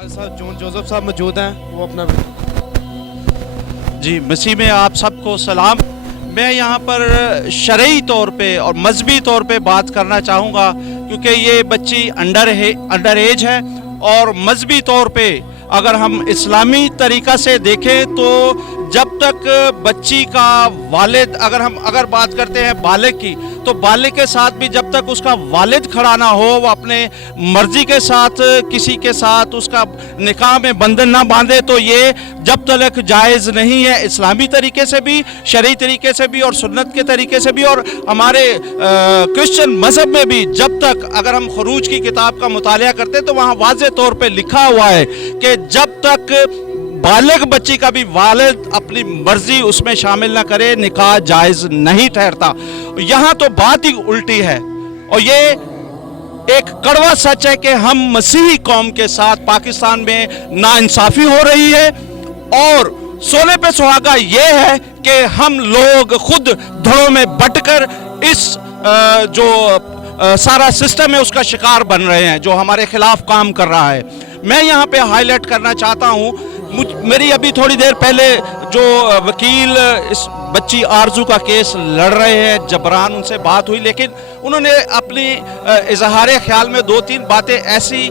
Joseph साहब मौजूद हैं, वो अपना जी मसीह में आप सबको सलाम। मैं यहाँ पर शरई तौर पे और मजहबी तौर पे बात करना चाहूँगा क्योंकि ये बच्ची अंडर एज है, और मजहबी तौर पे अगर हम इस्लामी तरीक़ा से देखें तो जब तक बच्ची का वालिद, अगर बात करते हैं बालिग की, तो बालिग के साथ भी जब तक उसका वालिद खड़ा ना हो, वो अपने मर्जी के साथ किसी के साथ उसका निकाह में बंधन ना बांधे, तो ये जब तक जायज़ नहीं है इस्लामी तरीके से भी, शरई तरीके से भी और सुन्नत के तरीके से भी, और हमारे क्रिश्चियन मज़हब में भी जब तक, अगर हम खरूज की किताब का मुतालिया करते हैं तो वहाँ वाज़े तौर पे लिखा हुआ है कि जब तक बालिग बच्ची का भी वालिद अपनी मर्जी उसमें शामिल ना करे, निकाह जायज़ नहीं ठहरता। यहाँ तो बात ही उल्टी है, और ये एक कड़वा सच है कि हम मसीही कौम के साथ पाकिस्तान में नाइंसाफ़ी हो रही है, और सोने पे सुहागा ये है कि हम लोग खुद धड़ों में बटकर इस जो सारा सिस्टम है उसका शिकार बन रहे हैं, जो हमारे खिलाफ काम कर रहा है। मैं यहाँ पे हाईलाइट करना चाहता हूँ, मेरी अभी थोड़ी देर पहले जो वकील इस बच्ची आरजू का केस लड़ रहे हैं जबरान, उनसे बात हुई, लेकिन उन्होंने अपनी इजहार ख्याल में 2-3 बातें ऐसी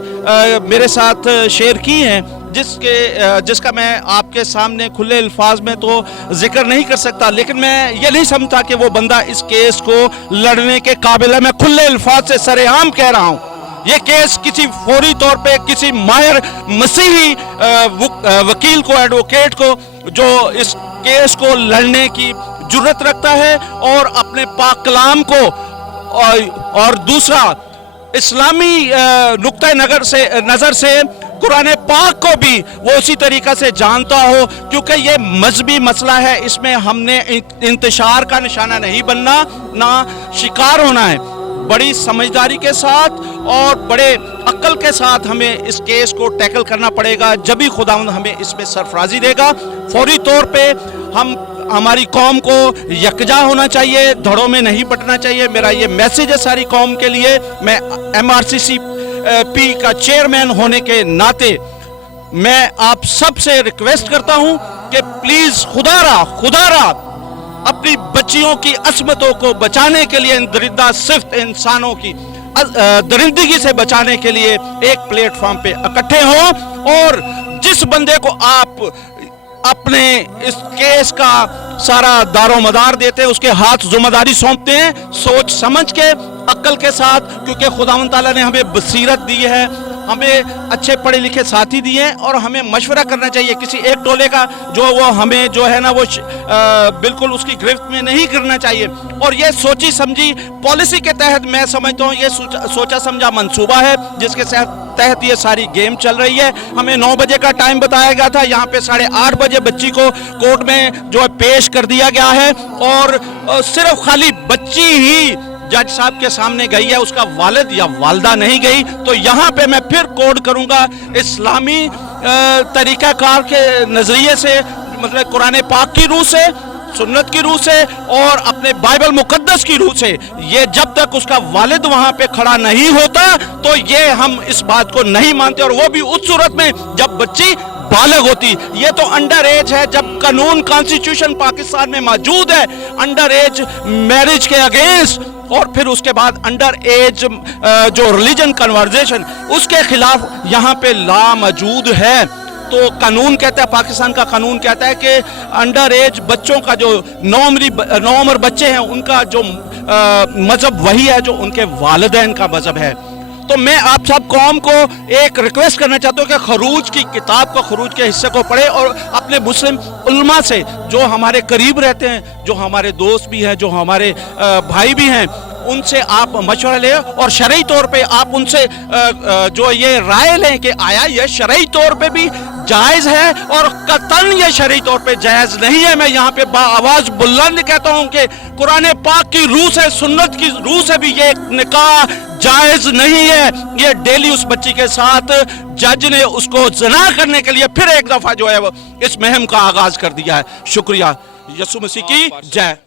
मेरे साथ शेयर की हैं जिसका मैं आपके सामने खुले अल्फाज में तो जिक्र नहीं कर सकता, लेकिन मैं ये नहीं समझता कि वो बंदा इस केस को लड़ने के काबिल है। मैं खुले अल्फाज से सरेआम कह रहा हूँ, ये केस किसी फौरी तौर पे किसी माहिर मसीही वकील को, एडवोकेट को, जो इस केस को लड़ने की जुर्रत रखता है और अपने पाक कलाम को, और दूसरा इस्लामी नुक्ता नज़र से कुरान पाक को भी वो उसी तरीक़ा से जानता हो, क्योंकि ये मजहबी मसला है, इसमें हमने इंतशार का निशाना नहीं बनना, ना शिकार होना है। बड़ी समझदारी के साथ और बड़े अक्ल के साथ हमें इस केस को टैकल करना पड़ेगा, जब भी खुदावंद हमें इसमें सरफराजी देगा। फौरी तौर पे हमारी कौम को यकजा होना चाहिए, धड़ों में नहीं बटना चाहिए। मेरा ये मैसेज है सारी कौम के लिए। मैं MRCCP का चेयरमैन होने के नाते मैं आप सब से रिक्वेस्ट करता हूँ कि प्लीज़ खुदारा अपनी बच्चियों की असमतों को बचाने के लिए, इन दरिंदा सिफ्त इंसानों की दरिंदगी से बचाने के लिए एक प्लेटफॉर्म पे इकट्ठे हों, और जिस बंदे को आप अपने इस केस का सारा दारो मदार देते हैं, उसके हाथ जिम्मेदारी सौंपते हैं, सोच समझ के, अक्ल के साथ, क्योंकि खुदावंद ताला ने हमें बसीरत दी है, हमें अच्छे पढ़े लिखे साथी दिए हैं, और हमें मशवरा करना चाहिए। किसी एक टोले का वो हमें जो है ना वो बिल्कुल उसकी गिरफ्त में नहीं करना चाहिए, और ये सोची समझी पॉलिसी के तहत मैं समझता हूँ ये सोचा समझा मंसूबा है जिसके तहत ये सारी गेम चल रही है। हमें 9 बजे का टाइम बताया गया था, यहाँ पे 8:30 बजे बच्ची को कोर्ट में जो है पेश कर दिया गया है, और सिर्फ खाली बच्ची ही जज साहब के सामने गई है, उसका वालिद या वालदा नहीं गई। तो यहाँ पे मैं फिर कोड करूँगा इस्लामी तरीक़ाकार के नज़रिए से, मतलब कुरान पाक की रूह से, सुन्नत की रूह से, और अपने बाइबल मुकद्दस की रूह से, ये जब तक उसका वालिद वहाँ पे खड़ा नहीं होता तो ये हम इस बात को नहीं मानते, और वो भी उस सूरत में जब बच्ची बालिग होती। ये तो अंडर एज है, जब कानून कॉन्स्टिट्यूशन पाकिस्तान में मौजूद है अंडर एज मैरिज के अगेंस्ट, और फिर उसके बाद अंडर एज जो रिलीजन कन्वर्जेशन उसके खिलाफ यहाँ पे लॉ मौजूद है। तो कानून कहता है, पाकिस्तान का कानून कहता है कि अंडर एज बच्चों का जो नौ उम्र बच्चे हैं उनका जो मजहब वही है जो उनके वालिदैन का मजहब है। तो मैं आप सब कौम को एक रिक्वेस्ट करना चाहता हूँ कि खरूज की किताब को, खरूज के हिस्से को पढ़े, और अपने मुस्लिम उल्मा से जो हमारे करीब रहते हैं, जो हमारे दोस्त भी हैं, जो हमारे भाई भी हैं, उनसे आप मशवरा लें, और शरई तौर पे आप उनसे जो ये राय लें कि आया ये शरई तौर पे भी जायज़ है और कतन ये शरई तौर पे जायज़ नहीं है। मैं यहाँ पे आवाज़ बुलंद कहता हूँ कि कुरान पाक की रूह से, सुन्नत की रूह से भी ये निकाह जायज़ नहीं है। ये डेली उस बच्ची के साथ जज ने उसको ज़िना करने के लिए फिर एक दफ़ा जो है वो इस मुहिम का आगाज़ कर दिया है। शुक्रिया। यसु मसीह की जय।